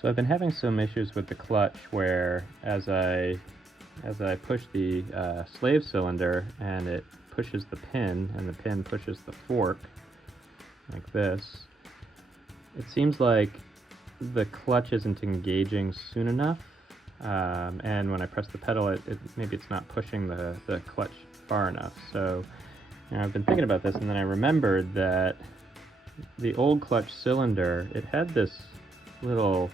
So I've been having some issues with the clutch where as I push the slave cylinder and it pushes the pin and the pin pushes the fork like this, it seems like the clutch isn't engaging soon enough, and when I press the pedal maybe it's not pushing the clutch far enough. So I've been thinking about this, and then I remembered that the old clutch cylinder, it had this little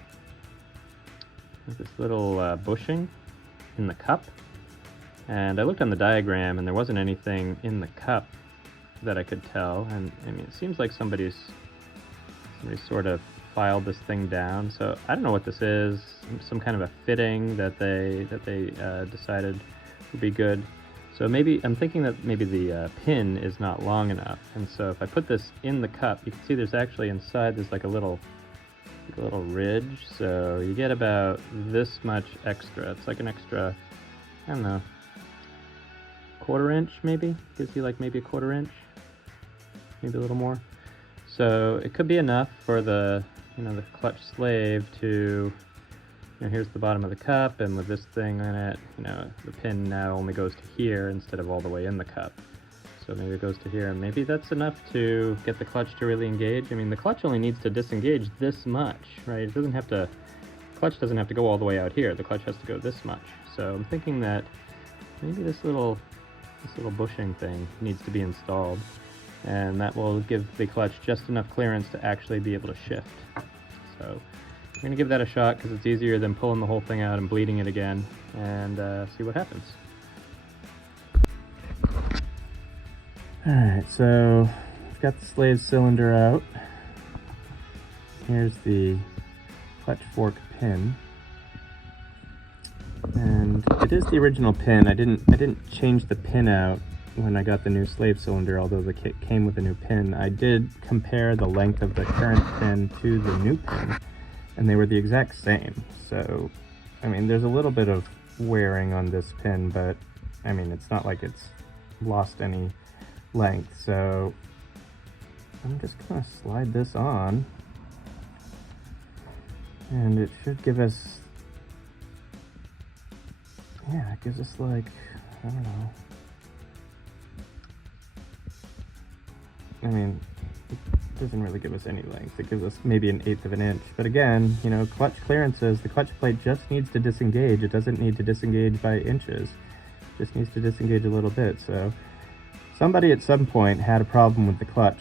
bushing in the cup, and I looked on the diagram and there wasn't anything in the cup that I could tell, and I mean, it seems like somebody sort of filed this thing down, so I don't know what this is. Some kind of a fitting that they decided would be good. So maybe I'm thinking that maybe the pin is not long enough, and so if I put this in the cup, you can see there's actually inside there's like a little ridge, so you get about this much extra. It's like an extra, I don't know, 1/4 inch maybe? Gives you like maybe a 1/4 inch, maybe a little more. So it could be enough for the clutch slave to, here's the bottom of the cup, and with this thing in it, the pin now only goes to here instead of all the way in the cup. So maybe it goes to here, and maybe that's enough to get the clutch to really engage. I mean, the clutch only needs to disengage this much, right? It doesn't have to, clutch doesn't have to go all the way out here. The clutch has to go this much. So I'm thinking that maybe this little bushing thing needs to be installed, and that will give the clutch just enough clearance to actually be able to shift. So I'm going to give that a shot because it's easier than pulling the whole thing out and bleeding it again, and see what happens. Alright, so I've got the slave cylinder out. Here's the clutch fork pin. And it is the original pin. I didn't change the pin out when I got the new slave cylinder, although the kit came with a new pin. I did compare the length of the current pin to the new pin, and they were the exact same. So, I mean, there's a little bit of wearing on this pin, but I mean, it's not like it's lost any length. So I'm just gonna slide this on, and it should give us, yeah, it gives us like, I don't know, I mean, it doesn't really give us any length. It gives us maybe 1/8 of an inch. But again, clutch clearances, the clutch plate just needs to disengage. It doesn't need to disengage by inches. It just needs to disengage a little bit. So somebody at some point had a problem with the clutch,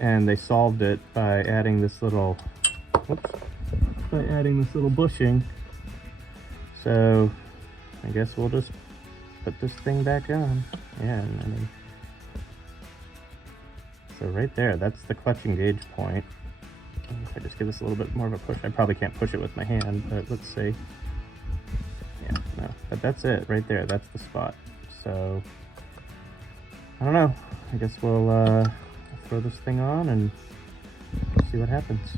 and they solved it by adding this little, bushing. So I guess we'll just put this thing back on. Yeah, I mean, so right there, that's the clutch engage point. If I just give this a little bit more of a push, I probably can't push it with my hand, but let's see. Yeah, no, but that's it right there. That's the spot. So I don't know. I guess we'll throw this thing on and see what happens.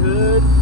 good.